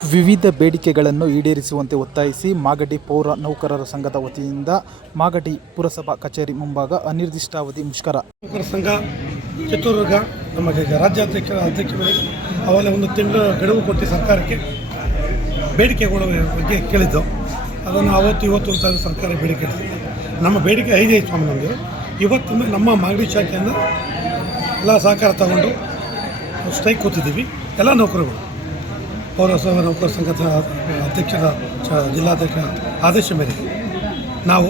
ವಿವಿಧ ಬೇಡಿಕೆಗಳನ್ನು ಈಡೇರಿಸುವಂತೆ ಒತ್ತಾಯಿಸಿ ಮಾಗಡಿ ಪೌರ ನೌಕರರ ಸಂಘದ ವತಿಯಿಂದ ಮಾಗಡಿ ಪುರಸಭಾ ಕಚೇರಿ ಮುಂಭಾಗ ಅನಿರ್ದಿಷ್ಟಾವಧಿ ಮುಷ್ಕರ. ನೌಕರ ಸಂಘ ಚಿತ್ರದುರ್ಗ ನಮಗೆ ಅಧ್ಯಕ್ಷರಿಗೆ ಅವೆಲ್ಲ ಒಂದು ತಿಂಗಳು ಗಡುವು ಕೊಟ್ಟು ಸರ್ಕಾರಕ್ಕೆ ಬೇಡಿಕೆಗಳ ಬಗ್ಗೆ ಕೇಳಿದ್ದು. ಅದನ್ನು ಇವತ್ತು ಅಂತ ಸರ್ಕಾರ ಬೇಡಿಕೆ ನಮ್ಮ ಬೇಡಿಕೆ 5 ಐದು ಸ್ವಾಮಿ. ನಮಗೆ ಇವತ್ತಿಂದ ನಮ್ಮ ಮಾಗಡಿ ಶಾಖೆಯಿಂದ ಎಲ್ಲ ಸಹಕಾರ ತಗೊಂಡು ಸ್ಟ್ರೈಕ್ ಕೂತಿದ್ದೀವಿ. ಎಲ್ಲ ನೌಕರರು ಪೌರಸಭಾ ನೌಕರ ಸಂಘದ ಅಧ್ಯಕ್ಷರ ಜಿಲ್ಲಾಧ್ಯಕ್ಷ ಆದೇಶ ಮೇರೆಗೆ ನಾವು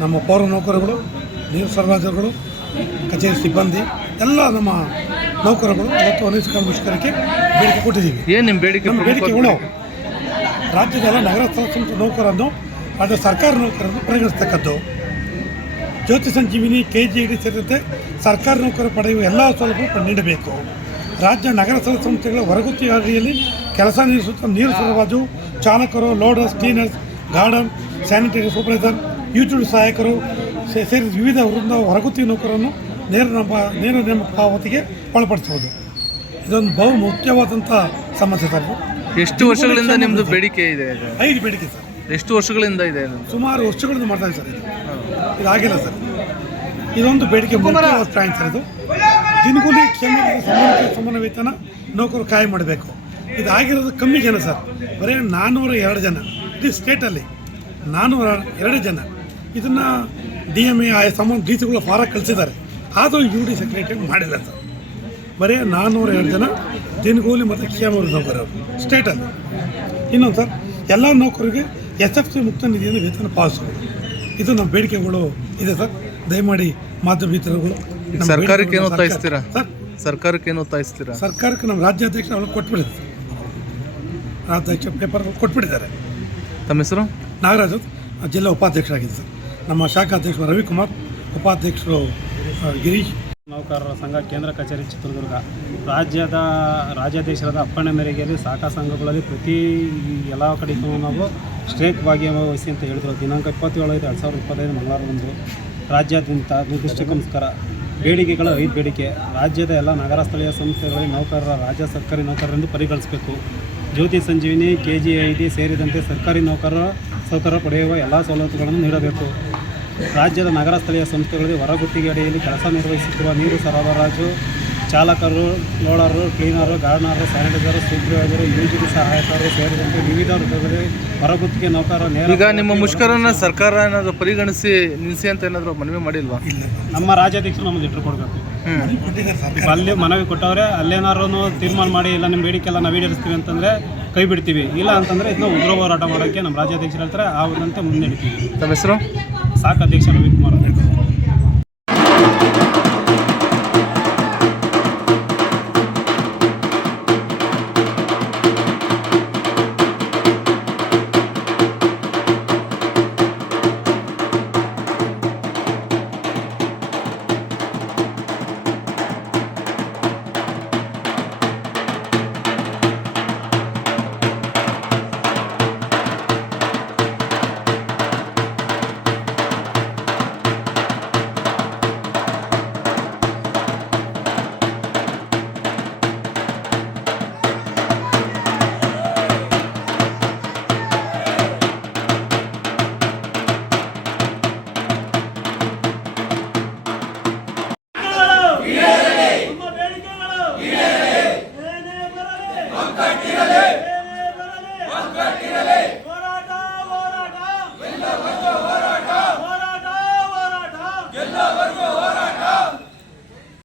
ನಮ್ಮ ಪೌರ ನೌಕರಗಳು, ನೀರು ಸರಬರಾಜುಗಳು, ಕಚೇರಿ ಸಿಬ್ಬಂದಿ ಎಲ್ಲ ನಮ್ಮ ನೌಕರಗಳು ಇವತ್ತು ಅನಿಶ್ಚಿತ ಮುಷ್ಕರಕ್ಕೆ ಬೇಡಿಕೆ ಕೊಟ್ಟಿದ್ದೀವಿ. ಏನು ನಿಮ್ಮ ಬೇಡಿಕೆ? ನಮ್ಮ ಬೇಡಿಕೆಗಳು ರಾಜ್ಯದ ಎಲ್ಲ ನಗರ ಸ್ಥಳ ನೌಕರನ್ನು ಆದರೆ ಸರ್ಕಾರ ನೌಕರನ್ನು ಪರಿಗಣಿಸ್ತಕ್ಕದ್ದು, ಜ್ಯೋತಿ ಸಂಜೀವಿನಿ KGID ಸೇರಿದಂತೆ ಸರ್ಕಾರ ನೌಕರರು ಪಡೆಯುವ ಎಲ್ಲ ಸೌಲಭ್ಯ ನೀಡಬೇಕು. ರಾಜ್ಯ ನಗರ ಸ್ಥಳ ಸಂಸ್ಥೆಗಳ ಹೊರಗುತ್ತಿ ಅಡಿಯಲ್ಲಿ ಕೆಲಸ ನಿರ್ವಹಿಸುತ್ತ ನೀರು ಸರಬರಾಜು ಚಾಲಕರು, loaders, cleaners, garden, sanitary supervisor, utility ಸಹಾಯಕರು ಸೇರಿ ವಿವಿಧ ಹೊರಗುತ್ತಿ ನೌಕರರನ್ನು ನೇರ ನೇಮ ಪಾವತಿಗೆ ಒಳಪಡಿಸುವುದು. ಇದೊಂದು ಬಹು ಮುಖ್ಯವಾದಂಥ ಸಮಸ್ಯೆ ಸರ್. ಎಷ್ಟು ವರ್ಷಗಳಿಂದ ನಿಮ್ಮದು ಬೇಡಿಕೆ ಇದೆ? 5 ಬೇಡಿಕೆ ಸರ್. ಎಷ್ಟು ವರ್ಷಗಳಿಂದ ಇದೆ? ಸುಮಾರು ವರ್ಷಗಳಿಂದ ಮಾಡ್ತಾ ಸರ್. ಇದಾಗಿಲ್ಲ ಸರ್. ಇದೊಂದು ಬೇಡಿಕೆ ಮುಖ್ಯವಾದ ಪಾಯಿಂಟ್ ಸರ್. ಇದು ದಿನಗೂಲಿ ಸಮಾನ ವೇತನ ನೌಕರು ಕಾಯಂ ಮಾಡಬೇಕು. ಇದಾಗಿರೋದು ಕಮ್ಮಿ ಜನ ಸರ್, ಬರೀ 402 ಜನ ಇಡೀ ಸ್ಟೇಟಲ್ಲಿ 402 ಜನ. ಇದನ್ನು DMA DC ಫಾರ ಕಳಿಸಿದ್ದಾರೆ, ಆದರೂ UD ಸೆಕ್ರೆಟರಿ ಮಾಡಿಲ್ಲ ಸರ್. ಬರೀ 402 ಜನ ದಿನಗೂಲಿ ಮತ್ತು ಕ್ಷೇಮ ನೌಕರರು ಸ್ಟೇಟಲ್ಲಿ. ಇನ್ನೊಂದು ಸರ್, ಎಲ್ಲ ನೌಕರಿಗೆ SFC ಮುಕ್ತ ನಿಧಿಯನ್ನು ವೇತನ ಪಾವತಿಸೋದು. ಇದು ನಮ್ಮ ಬೇಡಿಕೆಗಳು ಇದೆ ಸರ್. ದಯಮಾಡಿ ಮಾಧ್ಯಮ ಮಿತ್ರರುಗಳು ಸರ್ಕಾರಕ್ಕೆ ಏನು ಒತ್ತಾಯಿಸ್ತೀರಾ ಸರ್? ಸರ್ಕಾರಕ್ಕೆ ಏನು ಒತ್ತಾಯಿಸ್ತೀರಾ? ಸರ್ಕಾರಕ್ಕೆ ನಮ್ಮ ರಾಜ್ಯಾಧ್ಯಕ್ಷ ಅವ್ರಿಗೆ ಕೊಟ್ಬಿಟ್ಟಿದ್ದಾರೆ, ರಾಜ್ಯಾಧ್ಯಕ್ಷ ಪೇಪರ್ ಕೊಟ್ಬಿಟ್ಟಿದ್ದಾರೆ. ತಮ್ಮ ಹೆಸರು? ನಾಗರಾಜು, ಜಿಲ್ಲಾ ಉಪಾಧ್ಯಕ್ಷರಾಗಿದೆ ಸರ್. ನಮ್ಮ ಶಾಖಾಧ್ಯಕ್ಷರು ರವಿಕುಮಾರ್, ಉಪಾಧ್ಯಕ್ಷರು ಗಿರೀಶ್. ನೌಕರರ ಸಂಘ ಕೇಂದ್ರ ಕಚೇರಿ ಚಿತ್ರದುರ್ಗ ರಾಜ್ಯಾಧ್ಯಕ್ಷರಾದ ಅಪ್ಪಣೆ ಮೇರೆಗೆ ಸಹಕಾರ ಸಂಘಗಳಲ್ಲಿ ಪ್ರತಿ ಎಲ್ಲ ಕಡೆಗೂ ನಾವು ಸ್ಟ್ರೈಕ್ ಭಾಗವಹಿಸಿ ಅಂತ ಹೇಳಿದ್ರು. ದಿನಾಂಕ 27/5/2025 ಮಂಗಳವಾರದಂದು ರಾಜ್ಯಾದ್ಯಂತ ನಿರ್ದಿಷ್ಟ ನಮಸ್ಕಾರ ಬೇಡಿಕೆಗಳು 5 ಬೇಡಿಕೆ. ರಾಜ್ಯದ ಎಲ್ಲ ನಗರ ಸ್ಥಳೀಯ ಸಂಸ್ಥೆಗಳಲ್ಲಿ ನೌಕರರ ರಾಜ್ಯ ಸರ್ಕಾರಿ ನೌಕರರೆಂದು ಪರಿಗಣಿಸಬೇಕು. ಜ್ಯೋತಿ ಸಂಜೀವಿನಿ KGID ಸೇರಿದಂತೆ ಸರ್ಕಾರಿ ಸೌಕರ್ಯ ಪಡೆಯುವ ಎಲ್ಲ ಸವಲತ್ತುಗಳನ್ನು ನೀಡಬೇಕು. ರಾಜ್ಯದ ನಗರ ಸ್ಥಳೀಯ ಸಂಸ್ಥೆಗಳಲ್ಲಿ ಹೊರಗುತ್ತಿಗೆ ಅಡಿಯಲ್ಲಿ ಕೆಲಸ ನಿರ್ವಹಿಸುತ್ತಿರುವ ನೀರು ಸರಬರಾಜು ಚಾಲಕರು, loader, cleaner, gardener, sanitiser, supervisor, UGD ಸಹಾಯಕರು ಸೇರಿದಂತೆ ವಿವಿಧ ವೃತ್ತದಲ್ಲಿ ಹೊರಗುತ್ತಿಗೆ ನೌಕರರ ಈಗ ನಿಮ್ಮ ಮುಷ್ಕರನ ಸರ್ಕಾರ ಏನಾದರೂ ಪರಿಗಣಿಸಿ ನಿಲ್ಲಿಸಿ ಅಂತ ಏನಾದರೂ ಮನವಿ ಮಾಡಿಲ್ವಾ? ನಮ್ಮ ರಾಜ್ಯಾಧ್ಯಕ್ಷರು ನಮಗೆ ಲೆಟ್ರ್ ಕೊಡಬೇಕು. ಅಲ್ಲಿ ಮನವಿ ಕೊಟ್ಟವ್ರೆ, ಅಲ್ಲೇನಾದ್ರು ತೀರ್ಮಾನ ಮಾಡಿ ಇಲ್ಲ ನಿಮ್ಮ ಬೇಡಿಕೆ ಎಲ್ಲ ನಾವು ಈಡೇರಿಸ್ತೀವಿ ಅಂತಂದರೆ ಕೈ ಬಿಡ್ತೀವಿ, ಇಲ್ಲ ಅಂತಂದರೆ ಇದನ್ನ ಉಗ್ರ ಹೋರಾಟ ಮಾಡೋಕ್ಕೆ ನಮ್ಮ ರಾಜ್ಯಾಧ್ಯಕ್ಷರು ಹೇಳ್ತಾರೆ, ಆದಂತೆ ಮುನ್ನಡೆತೀವಿ. ತಮ್ಮ ಹೆಸರು? ಸಾಕು ಅಧ್ಯಕ್ಷರು.